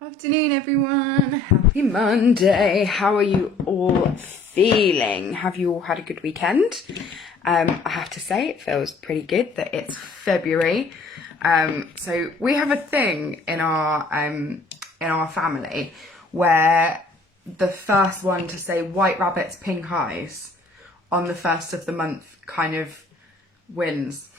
Afternoon, everyone. Happy Monday. How are you all feeling? Have you all had a good weekend? I have to say it feels pretty good that it's February. So we have a thing in our family where the first one to say white rabbits, pink eyes on the first of the month kind of wins.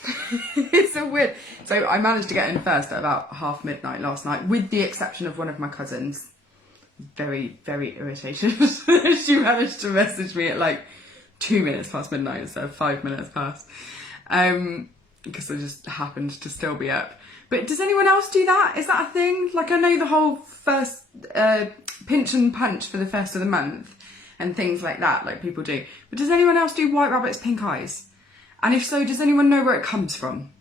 It's a win. So I managed to get in first at about midnight last night, with the exception of one of my cousins. Very, very irritated. She managed to message me at like 2 minutes past midnight instead of 5 minutes past. Because I just happened to still be up. But does anyone else do that? Is that a thing? Like, I know the whole first pinch and punch for the first of the month and things like that, like people do. But does anyone else do white rabbits, pink eyes? And if so, does anyone know where it comes from?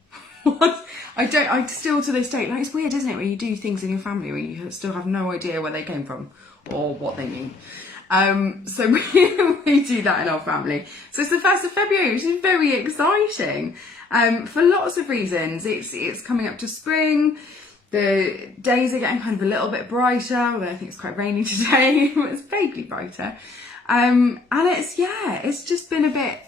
I still to this day, like, it's weird, isn't it, when you do things in your family where you still have no idea where they came from or what they mean. So we do that in our family. So it's the 1st of February, which is very exciting. For lots of reasons. It's coming up to spring. The days are getting kind of a little bit brighter, although I think it's quite rainy today. It's vaguely brighter. And it's just been a bit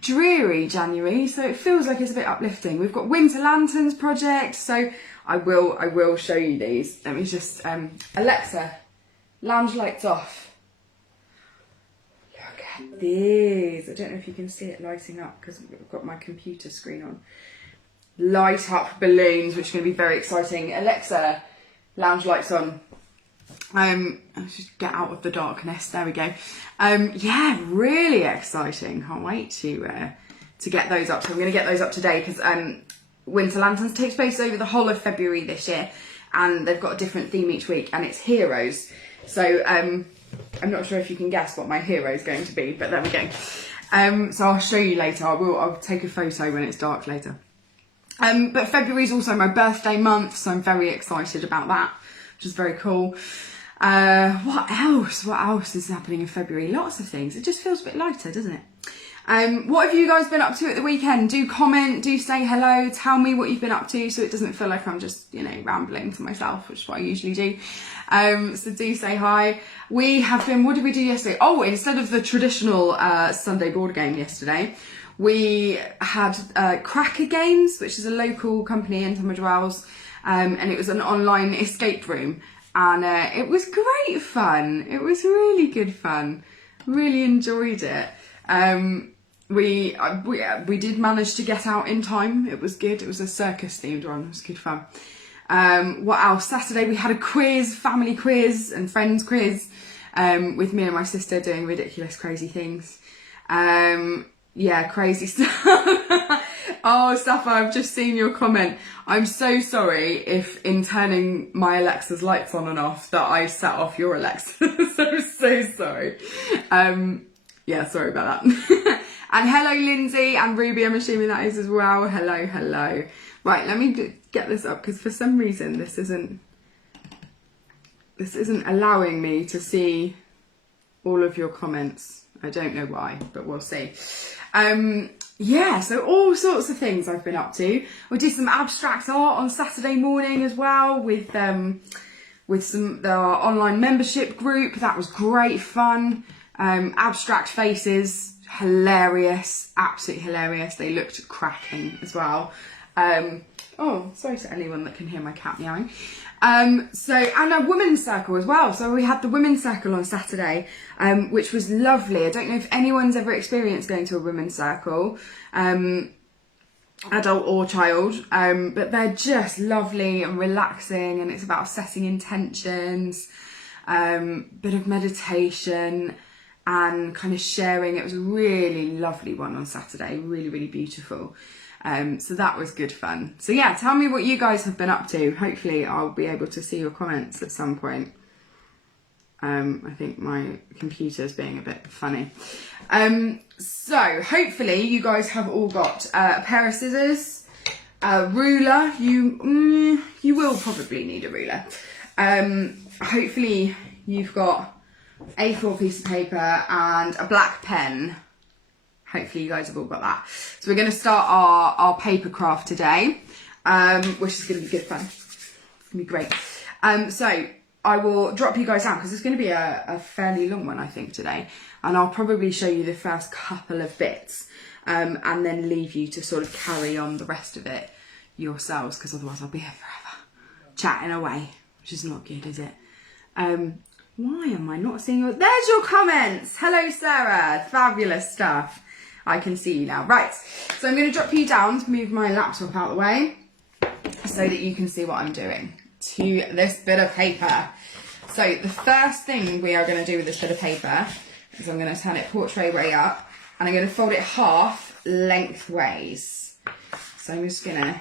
dreary January, so it feels like it's a bit uplifting. We've got winter lanterns project, so I will show you these. Let me just Alexa, lounge lights off. Look at these. I don't know if you can see it lighting up because I've got my computer screen on. Light up balloons, which are going to be very exciting. Alexa, lounge lights on. Let's just get out of the darkness. There we go. Yeah, really exciting. Can't wait to get those up. So I'm going to get those up today because Winter Lanterns takes place over the whole of February this year, and they've got a different theme each week, and it's heroes. So I'm not sure if you can guess what my hero is going to be, but there we go. So I'll show you later. I'll take a photo when it's dark later. But February is also my birthday month, so I'm very excited about that, which is very cool. What else is happening in February? Lots of things. It just feels a bit lighter, doesn't it? What have you guys been up to at the weekend? Do comment, do say hello, tell me what you've been up to so it doesn't feel like I'm just, rambling to myself, which is what I usually do. So do say hi. We have been, what did we do yesterday? Oh, instead of the traditional Sunday board game yesterday, we had Cracker Games, which is a local company in Tunbridge Wells, and it was an online escape room. And it was great fun. It was really good fun. Really enjoyed it. We did manage to get out in time. It was good. It was a circus themed one. It was good fun. What else? Saturday we had a quiz, family quiz and friends quiz, with me and my sister doing ridiculous, crazy things. Yeah, crazy stuff. Oh, Safa, I've just seen your comment. I'm so sorry if in turning my Alexa's lights on and off that I set off your Alexa. so sorry. Yeah, sorry about that. And hello, Lindsay and Ruby, I'm assuming that is as well. Hello. Right, let me get this up because for some reason this isn't allowing me to see all of your comments. I don't know why, but we'll see. Yeah, so all sorts of things I've been up to. We did some abstract art on Saturday morning as well with our online membership group. That was great fun. Abstract faces, hilarious, absolutely hilarious. They looked cracking as well. Oh, sorry to anyone that can hear my cat meowing. And a women's circle as well. So we had the women's circle on Saturday, which was lovely. I don't know if anyone's ever experienced going to a women's circle, adult or child, but they're just lovely and relaxing, and it's about setting intentions, bit of meditation and kind of sharing. It was a really lovely one on Saturday, really, really beautiful. So that was good fun. So yeah, tell me what you guys have been up to. Hopefully I'll be able to see your comments at some point. I think my computer's being a bit funny. So hopefully you guys have all got a pair of scissors, a ruler. You will probably need a ruler. Hopefully you've got A4 piece of paper and a black pen. Hopefully you guys have all got that. So we're going to start our paper craft today, which is going to be good fun. It's going to be great. So I will drop you guys down because it's going to be a fairly long one, I think, today. And I'll probably show you the first couple of bits and then leave you to sort of carry on the rest of it yourselves, because otherwise I'll be here forever chatting away, which is not good, is it? Why am I not seeing your... There's your comments. Hello, Sarah. Fabulous stuff. I can see you now. Right, so I'm going to drop you down to move my laptop out of the way so that you can see what I'm doing to this bit of paper. So the first thing we are going to do with this bit of paper is I'm going to turn it portrait way up and I'm going to fold it half lengthways. So I'm just going to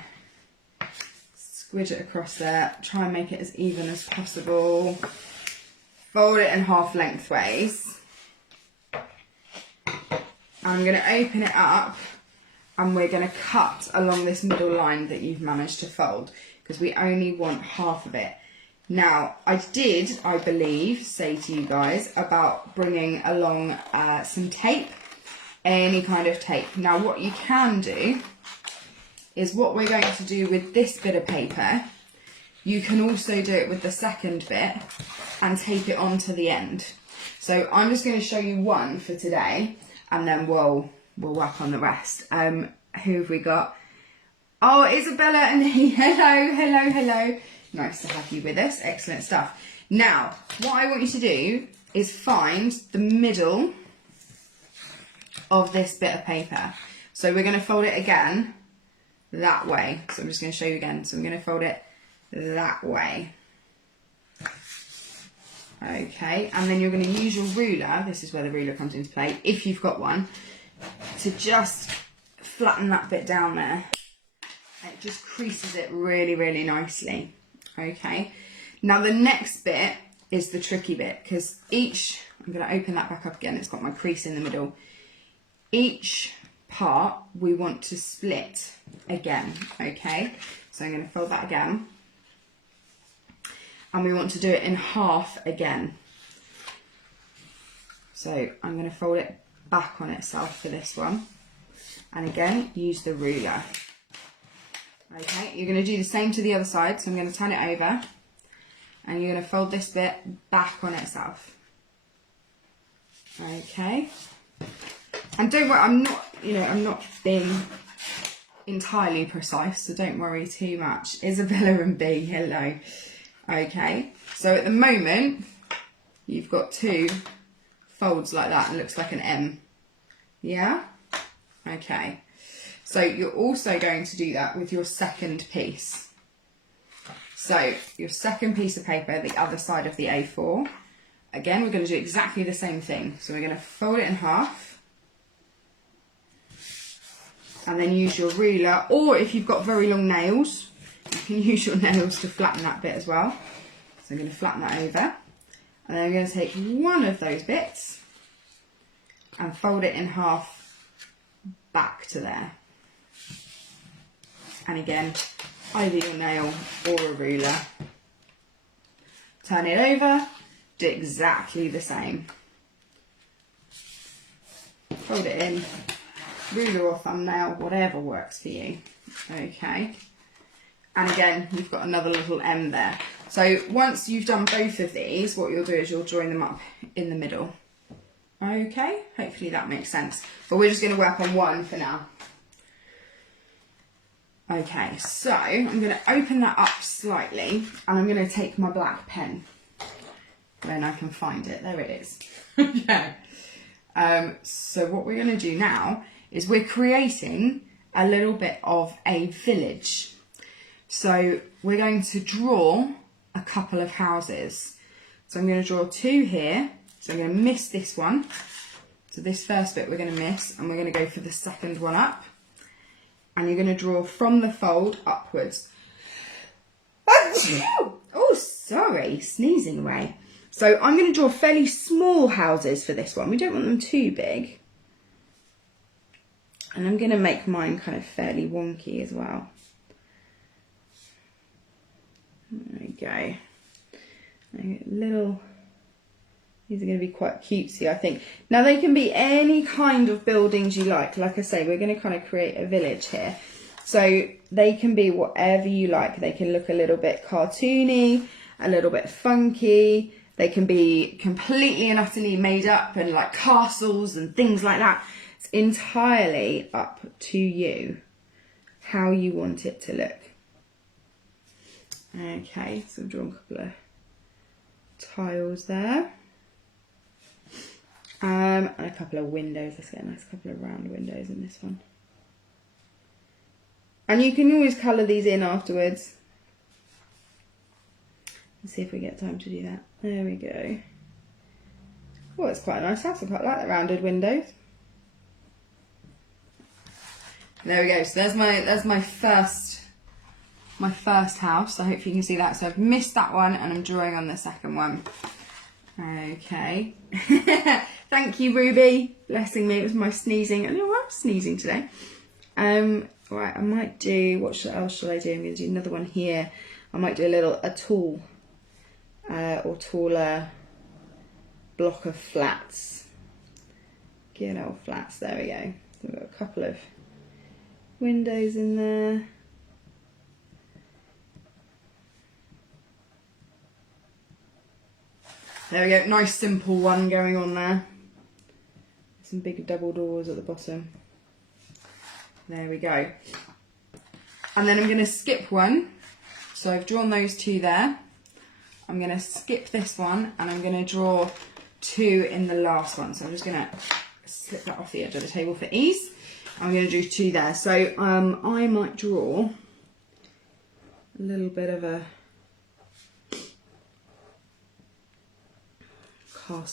squidge it across there, try and make it as even as possible. Fold it in half lengthways. I'm going to open it up and we're going to cut along this middle line that you've managed to fold because we only want half of it. Now, I believe, say to you guys about bringing along some tape, any kind of tape. Now, what you can do is what we're going to do with this bit of paper. You can also do it with the second bit and tape it onto the end. So I'm just going to show you one for today and then we'll work on the rest. Who have we got? Oh, Isabella and hello. Nice to have you with us. Excellent stuff. Now, what I want you to do is find the middle of this bit of paper. So we're going to fold it again that way. So I'm just going to show you again. So I'm going to fold it that way. Okay, and then you're going to use your ruler, this is where the ruler comes into play, if you've got one, to just flatten that bit down there. It just creases it really, really nicely. Okay, now the next bit is the tricky bit, because I'm going to open that back up again, it's got my crease in the middle. Each part we want to split again, okay? So I'm going to fold that again. And we want to do it in half again. So I'm going to fold it back on itself for this one. And again, use the ruler. Okay, you're going to do the same to the other side. So I'm going to turn it over. And you're going to fold this bit back on itself. Okay. And don't worry, I'm not being entirely precise, so don't worry too much. Isabella and B, hello. Okay, so at the moment, you've got two folds like that and it looks like an M. Yeah? Okay. So you're also going to do that with your second piece. So your second piece of paper, the other side of the A4. Again, we're going to do exactly the same thing. So we're going to fold it in half. And then use your ruler, or if you've got very long nails, you can use your nails to flatten that bit as well. So I'm going to flatten that over. And then I'm going to take one of those bits and fold it in half back to there. And again, either your nail or a ruler. Turn it over, do exactly the same. Fold it in, ruler or thumbnail, whatever works for you. Okay. And again, you've got another little M there. So once you've done both of these, what you'll do is you'll join them up in the middle. Okay, hopefully that makes sense. But we're just going to work on one for now. Okay, so I'm going to open that up slightly and I'm going to take my black pen. When I can find it. There it is. Okay. So what we're going to do now is we're creating a little bit of a village. So we're going to draw a couple of houses. So I'm going to draw two here. So I'm going to miss this one. So this first bit we're going to miss and we're going to go for the second one up. And you're going to draw from the fold upwards. Oh, sorry, sneezing away. So I'm going to draw fairly small houses for this one. We don't want them too big. And I'm going to make mine kind of fairly wonky as well. There we go. These are going to be quite cutesy, I think. Now they can be any kind of buildings you like. Like I say, we're going to kind of create a village here. So they can be whatever you like. They can look a little bit cartoony. a little bit funky. They can be completely and utterly made up and like castles and things like that. It's entirely up to you how you want it to look. Okay, so I've drawn a couple of tiles there. And a couple of windows. Let's get a nice couple of round windows in this one. And you can always colour these in afterwards. Let's see if we get time to do that. There we go. Oh, it's quite a nice house. I quite like the rounded windows. There we go. So there's my first house. I hope you can see that. So I've missed that one and I'm drawing on the second one. Okay. Thank you, Ruby. Blessing me. It was my sneezing. I know I'm sneezing today. Right, I might do, what else shall I do? I'm going to do another one here. I might do a tall or taller block of flats. Good old flats. There we go. So we've got a couple of windows in there. There we go, nice simple one going on there. Some big double doors at the bottom. There we go. And then I'm going to skip one. So I've drawn those two there. I'm going to skip this one and I'm going to draw two in the last one. So I'm just going to slip that off the edge of the table for ease. I'm going to do two there. So I might draw a little bit of a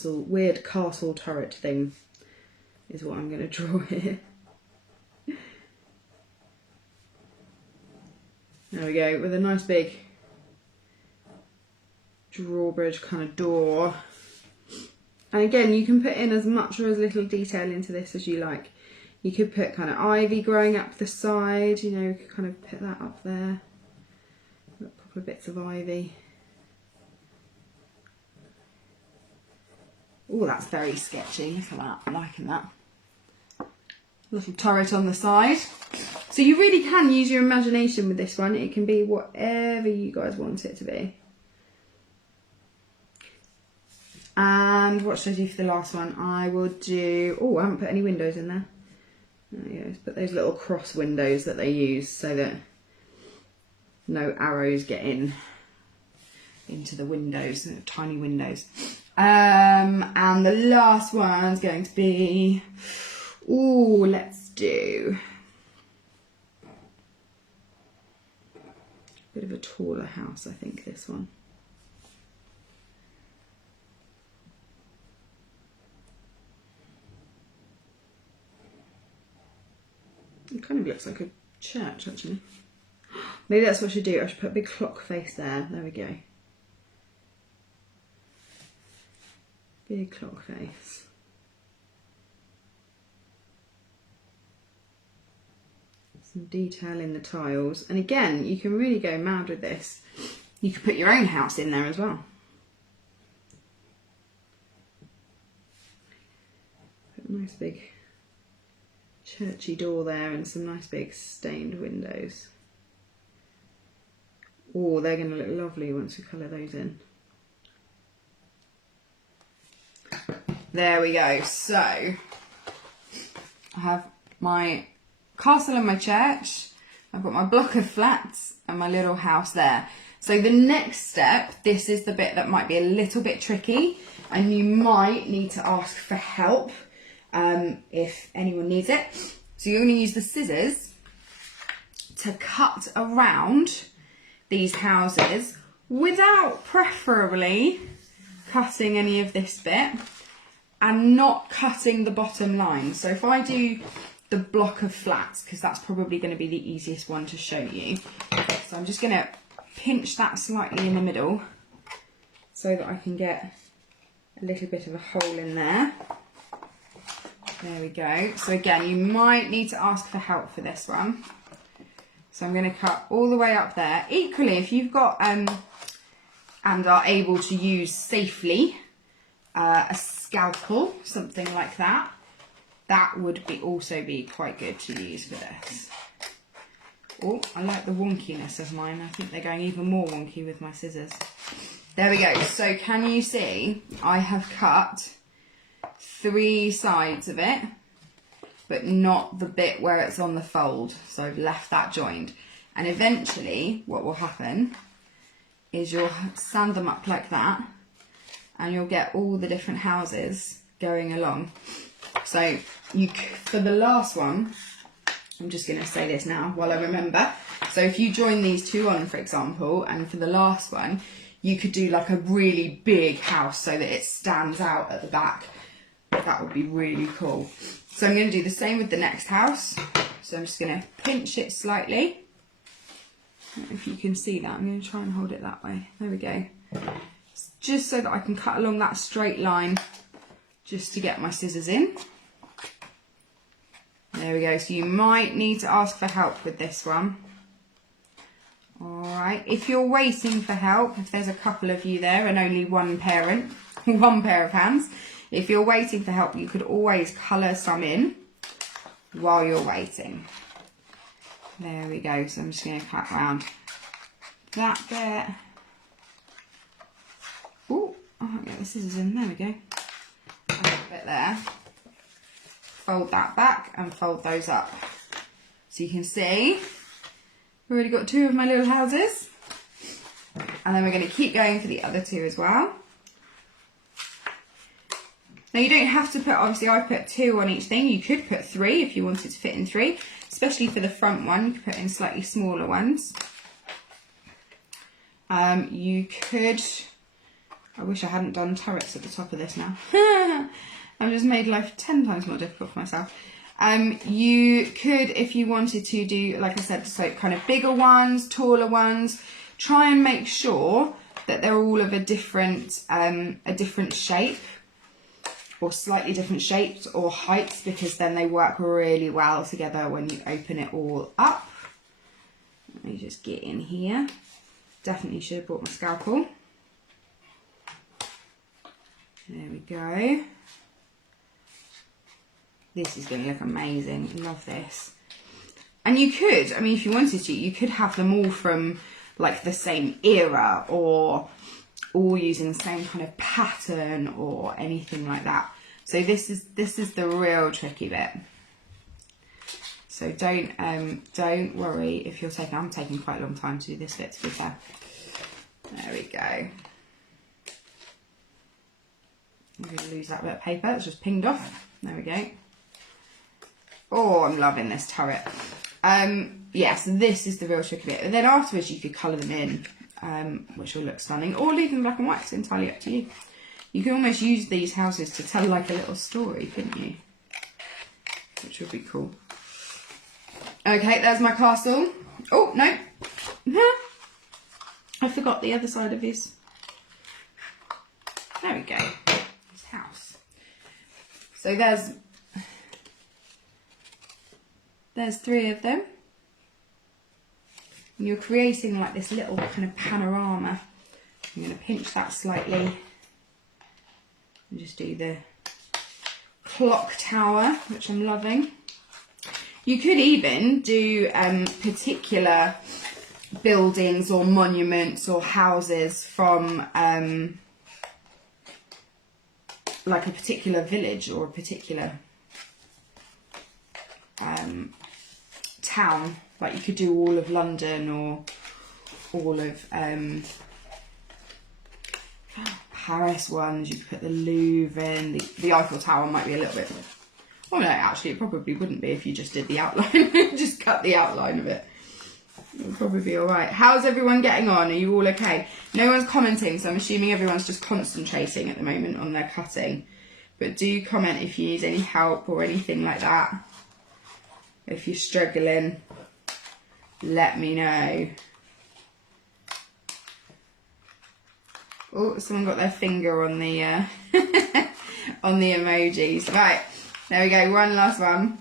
weird castle turret thing is what I'm going to draw here. There we go, with a nice big drawbridge kind of door. And again, you can put in as much or as little detail into this as you like. You could put kind of ivy growing up the side, you know, you could kind of put that up there. A couple of bits of ivy. Oh, that's very sketchy. Look at that. I'm liking that. Little turret on the side. So you really can use your imagination with this one. It can be whatever you guys want it to be. And what should I do for the last one? I will do... Oh, I haven't put any windows in there. There you go. Put those little cross windows that they use so that no arrows get into the windows, tiny windows. And the last one's going to be, ooh, let's do a bit of a taller house, I think, this one. It kind of looks like a church, actually. Maybe that's what I should do. I should put a big clock face there. There we go. Big clock face. Some detail in the tiles. And again, you can really go mad with this. You could put your own house in there as well. Put a nice big churchy door there and some nice big stained windows. Oh, they're going to look lovely once we colour those in. There we go. So I have my castle and my church. I've got my block of flats and my little house there. So the next step, this is the bit that might be a little bit tricky and you might need to ask for help if anyone needs it. So you're going to use the scissors to cut around these houses without preferably cutting any of this bit and not cutting the bottom line. So if I do the block of flats, because that's probably going to be the easiest one to show you. So I'm just going to pinch that slightly in the middle so that I can get a little bit of a hole in there. There we go. So again, you might need to ask for help for this one. So I'm going to cut all the way up there. Equally, if you've got and are able to use safely a scalpel, something like that, that would also be quite good to use for this. Oh, I like the wonkiness of mine. I think they're going even more wonky with my scissors. There we go. So can you see I have cut 3 sides of it, but not the bit where it's on the fold. So I've left that joined. And eventually what will happen is you'll sand them up like that, and you'll get all the different houses going along. So for the last one, I'm just going to say this now while I remember. So if you join these 2 on, for example, and for the last one, you could do like a really big house so that it stands out at the back. That would be really cool. So I'm going to do the same with the next house. So I'm just going to pinch it slightly. I don't know if you can see that. I'm going to try and hold it that way. There we go. Just so that I can cut along that straight line, just to get my scissors in. There we go. So you might need to ask for help with this one. Alright, if you're waiting for help, if there's a couple of you there and only one parent, one pair of hands, if you're waiting for help, you could always colour some in while you're waiting. There we go. So I'm just going to cut around that bit. Oh, I'll get the scissors in. There we go. A bit there. Fold that back and fold those up. So you can see I've already got 2 of my little houses. And then we're going to keep going for the other 2 as well. Now you don't have to put, obviously I've put 2 on each thing. You could put 3 if you wanted to fit in 3. Especially for the front one, you could put in slightly smaller ones. You could, I wish I hadn't done turrets at the top of this now. I've just made life 10 times more difficult for myself. You could, if you wanted to do, like I said, so kind of bigger ones, taller ones. Try and make sure that they're all of a different shape, or slightly different shapes or heights, because then they work really well together when you open it all up. Let me just get in here. Definitely should have brought my scalpel. There we go. This is going to look amazing. Love this. And you could, I mean, if you wanted to, you could have them all from like the same era, or all using the same kind of pattern or anything like that. So this is the real tricky bit. So don't worry if you're taking, I'm taking quite a long time to do this bit, to be fair. There we go. I'm going to lose that bit of paper, it's just pinged off. There we go. Oh, I'm loving this turret. Yeah, so this is the real tricky bit. And then afterwards you could colour them in, which will look stunning, or leave them black and white. It's entirely up to you. You can almost use these houses to tell like a little story, couldn't you? Which would be cool. Okay, there's my castle. Oh, no. I forgot the other side of his. There we go. His house. So there's 3 of them. And you're creating like this little kind of panorama. I'm going to pinch that slightly and just do the clock tower, which I'm loving. You could even do particular buildings or monuments or houses from like a particular village or a particular town. Like you could do all of London or all of Paris ones. You could put the Louvre in. The Eiffel Tower might be a little bit... Oh no, actually it probably wouldn't be if you just did the outline. Just cut the outline of it. It would probably be alright. How's everyone getting on? Are you all okay? No one's commenting, so I'm assuming everyone's just concentrating at the moment on their cutting. But do comment if you need any help or anything like that. If you're struggling, let me know. Oh, someone got their finger on the on the emojis. Right, there we go. One last one.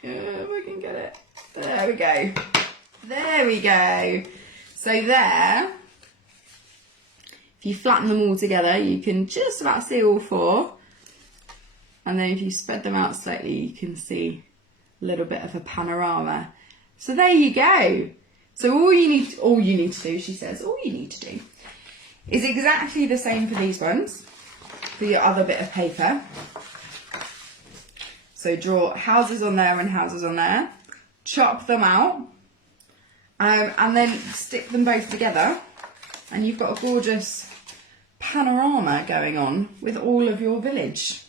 If I can get it. There we go. There we go. So there, if you flatten them all together, you can just about see all 4. And then if you spread them out slightly, you can see a little bit of a panorama. So there you go. So all you need to do, she says, all you need to do is exactly the same for these ones, for your other bit of paper. So draw houses on there and houses on there, chop them out, and then stick them both together, and you've got a gorgeous panorama going on with all of your village.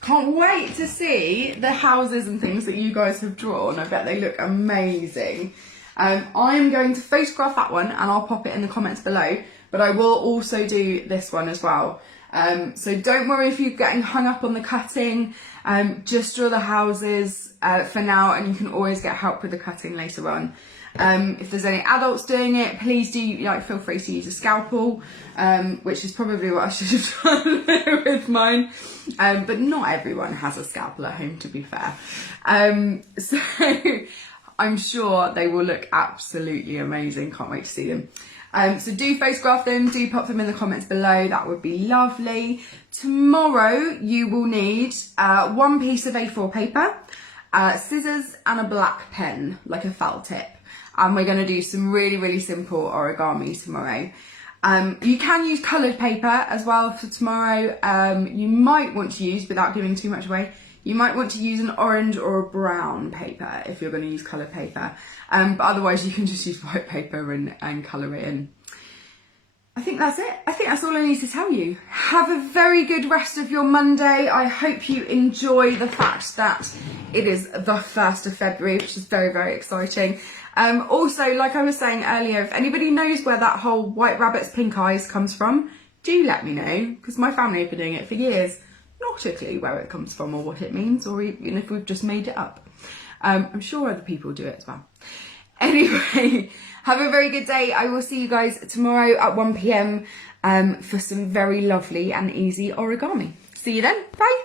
Can't wait to see the houses and things that you guys have drawn. I bet they look amazing. I'm going to photograph that one and I'll pop it in the comments below, but I will also do this one as well. So don't worry if you're getting hung up on the cutting, just draw the houses for now, and you can always get help with the cutting later on. If there's any adults doing it, please do feel free to use a scalpel, which is probably what I should have done with mine. But not everyone has a scalpel at home, to be fair. So I'm sure they will look absolutely amazing. Can't wait to see them. So do photograph them, do pop them in the comments below, that would be lovely. Tomorrow you will need one piece of A4 paper, scissors and a black pen, like a felt tip. And we're going to do some really, really simple origami tomorrow. You can use coloured paper as well for tomorrow. You might want to use, without giving too much away, you might want to use an orange or a brown paper if you're going to use coloured paper. But otherwise you can just use white paper and colour it in. I think that's it. I think that's all I need to tell you. Have a very good rest of your Monday. I hope you enjoy the fact that it is the 1st of February, which is very, very exciting. Also, like I was saying earlier, if anybody knows where that whole white rabbit's pink eyes comes from, do let me know, because my family have been doing it for years. Not a clue where it comes from or what it means, or even if we've just made it up. I'm sure other people do it as well. Anyway, have a very good day. I will see you guys tomorrow at 1 PM for some very lovely and easy origami. See you then. Bye.